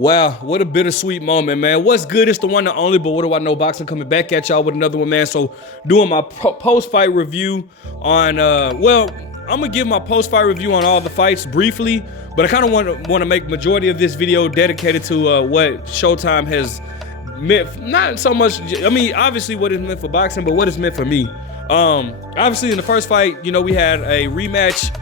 Wow, what a bittersweet moment, man. What's good? It's the one and only, but what do I know? Boxing coming back at y'all with another one, man. So doing my post-fight review on, well, I'm gonna give my post-fight review on all the fights briefly, but I kind of want to make majority of this video dedicated to what Showtime has meant. Not so much, I mean, obviously what it's meant for boxing, but what it's meant for me. Obviously in the first fight, you know, we had a rematch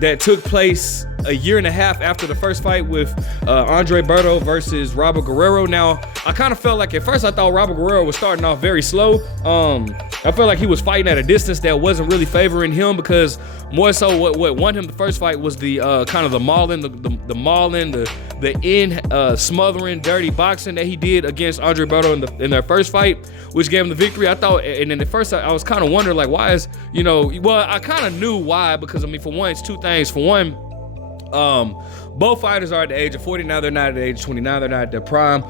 that took place a year and a half after the first fight with Berto versus Robert Guerrero. Now, I kind of felt like at first I thought Robert Guerrero was starting off very slow. I felt like he was fighting at a distance that wasn't really favoring him, because more so what won him the first fight was the kind of the mauling, the mauling, the smothering, dirty boxing that he did against Berto in their first fight, which gave him the victory. I thought, and then at first I was kind of wondering, like, why is, you know, well, I kind of knew why, because I mean, for one, it's two things. For one, both fighters are at the age of 40 now. They're not at the age of 29. They're not at their prime.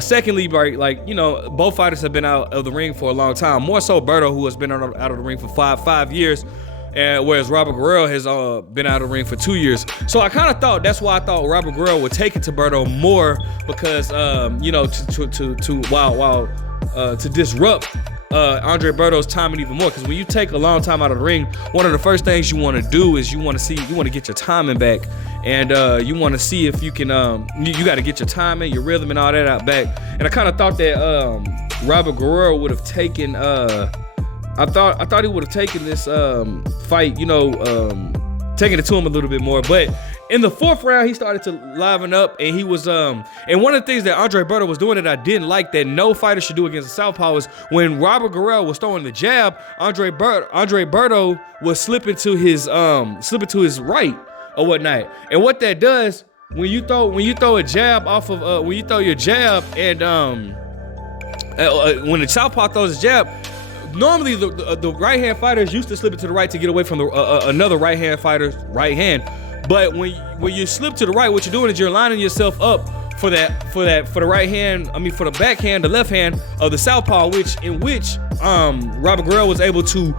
Secondly, like, you know, both fighters have been out of the ring for a long time. More so Berto, who has been out of the ring for five years, and whereas Robert Guerrero has been out of the ring for 2 years. So I kind of thought, that's why I thought Robert Guerrero would take it to Berto more, because you know, to disrupt Berto's timing even more. Because when you take a long time out of the ring, one of the first things you want to do is you want to get your timing back, and you want to see if you can you got to get your timing, your rhythm, and all that out back. And I kind of thought that Robert Guerrero would have taken I thought he would have taken this fight, you know, taking it to him a little bit more. But in the fourth round, he started to liven up, and he was and one of the things that Berto was doing that I didn't like, that no fighter should do against a southpaw, was when Robert Guerrero was throwing the jab, Berto was slipping to his right or whatnot. And what that does, when you throw a jab off of when you throw your jab, and when the southpaw throws his jab, normally the right hand fighters used to slip it to the right to get away from another right hand fighter's right hand. But when you slip to the right, what you're doing is you're lining yourself up for the right hand, I mean for the backhand, the left hand of the southpaw, in which Robert Guerrero was able to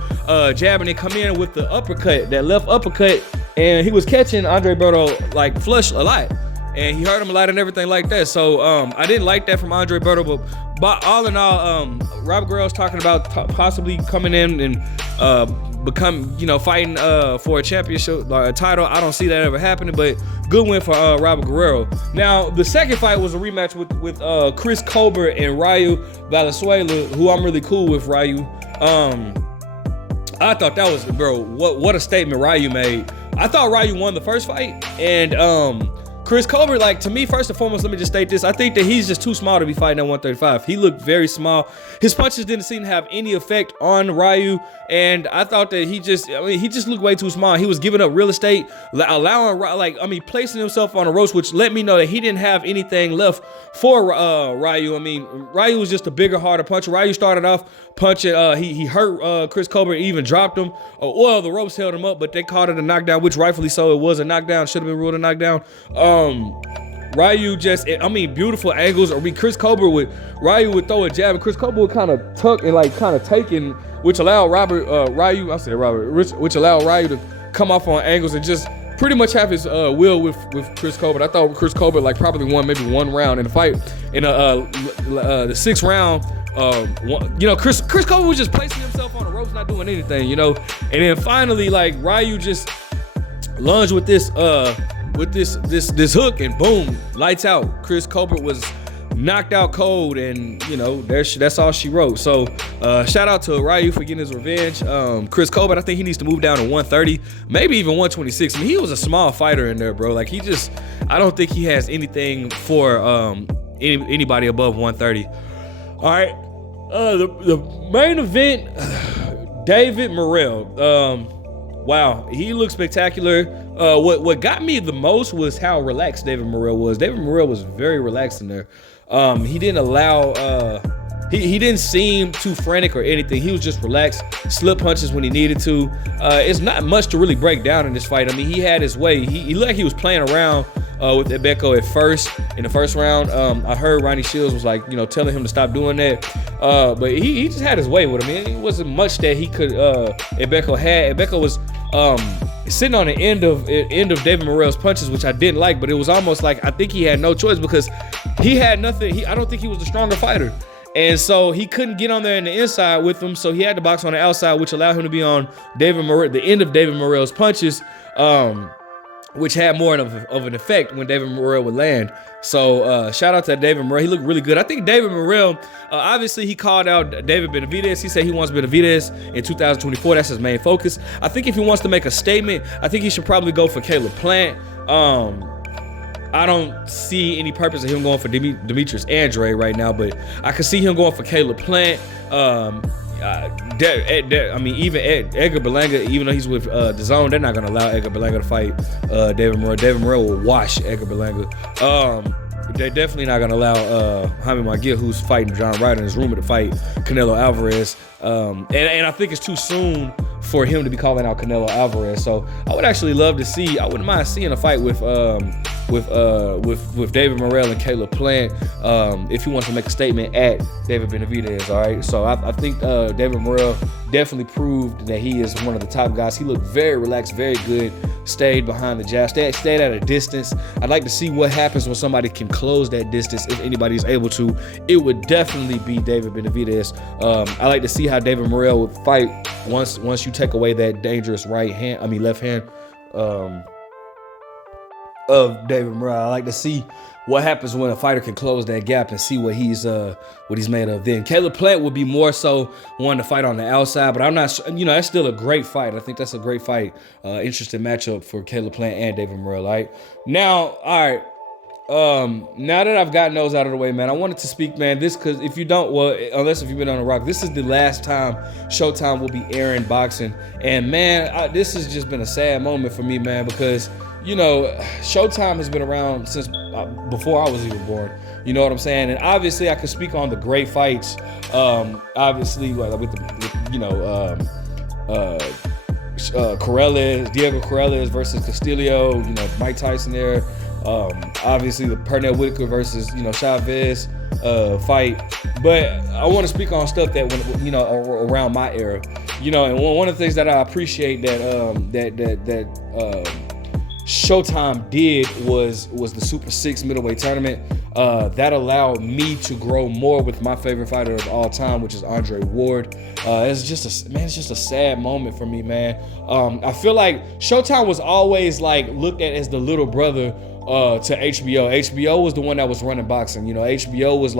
jab and then come in with the uppercut, that left uppercut, and he was catching Berto like flush a lot, and he hurt him a lot and everything like that. So I didn't like that from Berto, but all in all, Robert Guerrero's talking about possibly coming in and fighting for a championship or a title. I don't see that ever happening, but good win for Robert Guerrero. Now, the second fight was a rematch with Chris Cobert and Rayu Valenzuela, who I'm really cool with. Rayu, I thought that was, bro, what a statement Rayu made. I thought Rayu won the first fight, and Chris Cobert, like, to me, first and foremost, let me just state this. I think that he's just too small to be fighting at 135. He looked very small. His punches didn't seem to have any effect on Rayu, and I thought that he just looked way too small. He was giving up real estate, placing himself on the ropes, which let me know that he didn't have anything left for Rayu. I mean, Rayu was just a bigger, harder puncher. Rayu started off punching. He hurt Chris Cobert, even dropped him. Well, the ropes held him up, but they called it a knockdown, which rightfully so. It was a knockdown. Should have been ruled a knockdown. Rayu just, I mean, beautiful angles. Or Rayu would throw a jab, and Chris Cobert would kind of tuck and like kind of take in, which allowed Rayu to come off on angles and just pretty much have his will with Chris Cobert. I thought Chris Cobert like probably won maybe one round in the fight. In the sixth round, you know, Chris Cobert was just placing himself on the ropes, not doing anything, you know. And then finally, like, Rayu just lunged with this hook, and boom, lights out. Chris Cobert was knocked out cold, and you know, that's all she wrote. So shout out to Rayu for getting his revenge. Chris Cobert, I think he needs to move down to 130, maybe even 126. I mean, he was a small fighter in there, bro. Like, I don't think he has anything for anybody above 130. All right, the main event, David Morrell. Wow, he looked spectacular. What got me the most was how relaxed David Morrell was. David Morrell was very relaxed in there. He didn't allow, he didn't seem too frantic or anything. He was just relaxed, slip punches when he needed to. It's not much to really break down in this fight. I mean, he had his way. He looked like he was playing around with agbeko at first, in the first round. I heard Ronnie Shields was like, you know, telling him to stop doing that. But he just had his way with him. It wasn't much that he could, agbeko had. Agbeko was sitting on the end of David Morrell's punches, which I didn't like, but it was almost like I think he had no choice because he had nothing. I don't think he was the stronger fighter. And so he couldn't get on there in the inside with him, so he had to box on the outside, which allowed him to be on the end of David Morrell's punches, which had more of an effect when David Morrell would land. So shout out to David Morrell. He looked really good. I think David Morrell, obviously he called out David Benavidez. He said he wants Benavidez in 2024. That's his main focus. I think if he wants to make a statement, I think he should probably go for Caleb Plant. I don't see any purpose of him going for Demetrius Andre right now, but I can see him going for Caleb Plant. Even Edgar Berlanga, even though he's with the Zone, they're not going to allow Edgar Berlanga to fight David Morrell. David Morrell will wash Edgar Berlanga. They're definitely not going to allow Jaime Munguia, who's fighting John Ryder, and is rumored to fight Canelo Alvarez. And I think it's too soon for him to be calling out Canelo Alvarez. So I would actually love to see. I wouldn't mind seeing a fight with David Morrell and Caleb Plant if he wants to make a statement at David Benavidez. All right. So I think David Morrell definitely proved that he is one of the top guys. He looked very relaxed, very good. Stayed behind the jab, stayed at a distance. I'd like to see what happens when somebody can close that distance, if anybody's able to. It would definitely be David Benavidez. I like to see how David Morrell would fight once you take away that dangerous left hand of David Morrell. I like to see what happens when a fighter can close that gap and see what he's made of then. Caleb Plant would be more so one to fight on the outside, but I'm not sure, that's still a great fight. I think that's a great fight. Interesting matchup for Caleb Plant and David Morrell. All right. Now, all right. Now that I've gotten those out of the way, man, I wanted to speak, man, because if you don't, unless if you've been on the rock, this is the last time Showtime will be airing boxing. And man, this has just been a sad moment for me, man, because Showtime has been around since before I was even born. You know what I'm saying? And obviously, I could speak on the great fights. Obviously, with Diego Corrales versus Castillo. Mike Tyson there. Obviously, the Pernell Whitaker versus Chavez fight. But I want to speak on stuff that went around my era. And one of the things that I appreciate that Showtime did was the Super 6 middleweight tournament. That allowed me to grow more with my favorite fighter of all time, which is Andre Ward. It's just a sad moment for me, man. I feel like Showtime was always looked at as the little brother to HBO. HBO was the one that was running boxing. HBO was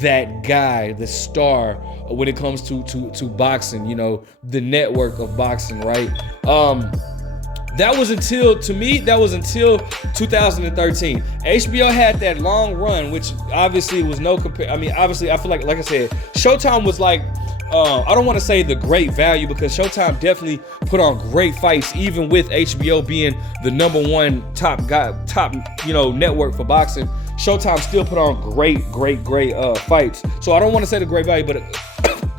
that guy, the star when it comes to boxing. The network of boxing, right? That was until 2013. HBO had that long run, which obviously was no compare. Obviously, I feel like I said, Showtime was I don't want to say the great value, because Showtime definitely put on great fights, even with HBO being the number one top network for boxing. Showtime still put on great fights. So I don't want to say the great value, but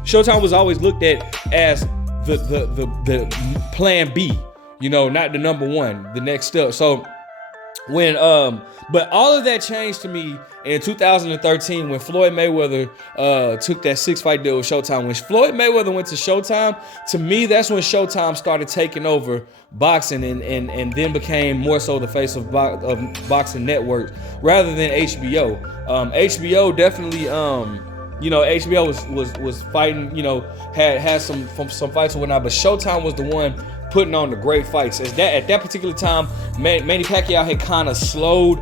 Showtime was always looked at as the plan B. Not the number one, the next step. So but all of that changed to me in 2013 when Floyd Mayweather took that 6-fight deal with Showtime. When Floyd Mayweather went to Showtime, to me, that's when Showtime started taking over boxing and then became more so the face of boxing networks rather than HBO. HBO definitely, HBO was fighting, had some fights and whatnot, but Showtime was the one putting on the great fights. At that particular time, Manny Pacquiao had kind of slowed,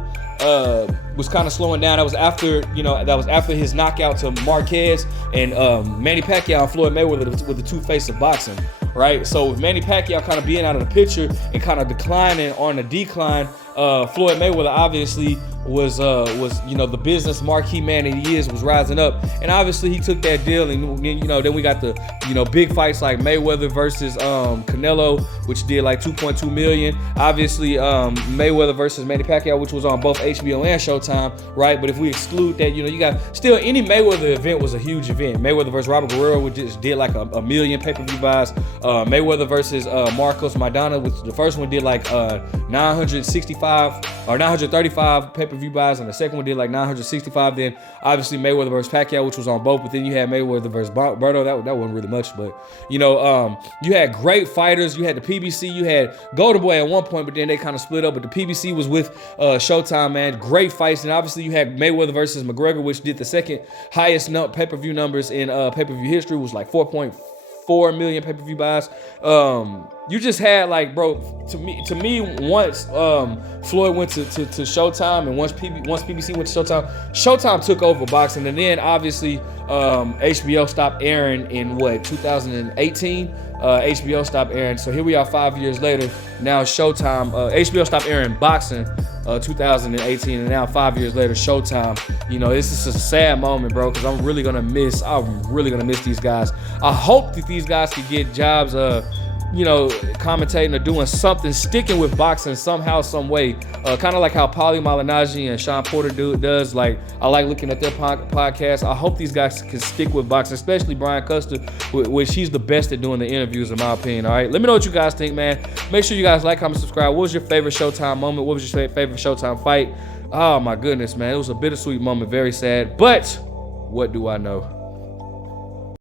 was kind of slowing down. That was after his knockout to Marquez, and Manny Pacquiao and Floyd Mayweather were the two faces of boxing, right? So with Manny Pacquiao kind of being out of the picture and kind of declining on the decline, Floyd Mayweather obviously was the business marquee man that he was rising up, and obviously he took that deal, and then we got the big fights like Mayweather versus Canelo, which did $2.2 million. Obviously Mayweather versus Manny Pacquiao, which was on both HBO and Showtime, right? But if we exclude that, you got still any Mayweather event was a huge event. Mayweather versus Robert Guerrero, which just did $1 million pay-per-view buys. Mayweather versus Marcos Maidana, which the first one did like 965 or 935 pay-per-view buys, and the second one did like 965. Then obviously Mayweather versus Pacquiao, which was on both, but then you had Mayweather versus Berto. That wasn't really much, but you know, you had great fighters. You had the PBC, you had Golden Boy at one point, but then they kind of split up. But the PBC was with Showtime, man. Great fights, and obviously you had Mayweather versus McGregor, which did the second highest pay-per-view numbers in pay-per-view history, was like 4.4 million pay-per-view buys. You just had like, bro, to me, once Floyd went to Showtime, and once PBC went to Showtime took over boxing, and then obviously HBO stopped airing in 2018. HBO stopped airing, so here we are 5 years later. Now Showtime, HBO stopped airing boxing 2018, and now 5 years later, Showtime. You know, this is a sad moment, bro, because I'm really gonna miss these guys. I hope that these guys can get jobs, you know, commentating or doing something, sticking with boxing somehow, some way. Kind of like how Paulie Malignaggi and Sean Porter does. Like, I like looking at their podcast. I hope these guys can stick with boxing, especially Brian Custer, which he's the best at doing the interviews, in my opinion. All right, let me know what you guys think, man. Make sure you guys like, comment, subscribe. What was your favorite Showtime moment? What was your favorite Showtime fight? Oh my goodness, man, it was a bittersweet moment, very sad. But what do I know?